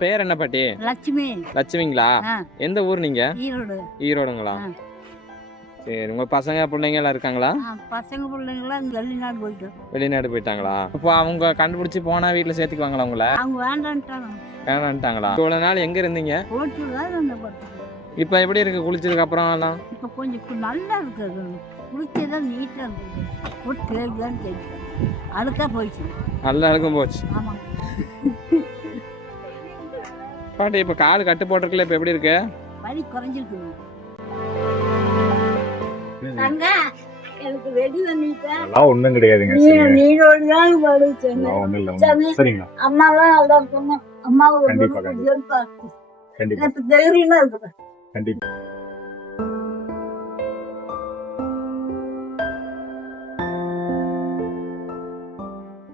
பேர் என்ன பாட்டி? லட்சுமி. லட்சுமிங்களா? எந்த ஊர் நீங்க? ஈரோடு. ஈரோடுங்களா? சரி, உங்க பசங்க பிள்ளைங்க எல்லாம் இருக்காங்களா? பசங்க பிள்ளைங்களாம் வெளிநாடு போயிட்டு. வெளிநாடு போயிட்டாங்களா? இப்போ அவங்க கண்டுபிடிச்சி போனா வீட்டுல சேர்த்துக்குவாங்களா உங்களை? அவங்க வேண்டான்ட்டாங்க. வேணான்ட்டாங்களா? இவ்வளவு நாள் எங்க இருந்தீங்க? இப்ப எப்படி இருக்கு குளிச்சதுக்கு அப்புறம் எல்லாம்? இப்ப கொஞ்சம் நல்லா இருக்குது. குளிச்சதான் நீட்டா இருக்குது. ஒரு கேள்விதான் கேட்கு. அழுக்கா போயிடுச்சு. நல்லா அழுக்கும் போச்சு. ஆமா. பாட்டி இப்ப கால் கட்டு போட்டிருக்கல, இப்ப எப்படி இருக்கு? வலி குறைஞ்சிருக்கு. எனக்கு வெடி வந்துட்டா ஒண்ணும் கிடையாதுங்க. அம்மாலாம் நல்லா இருக்கணும். அம்மாவை கண்டிப்பா தைரியமா இருக்கு. கண்டிப்பா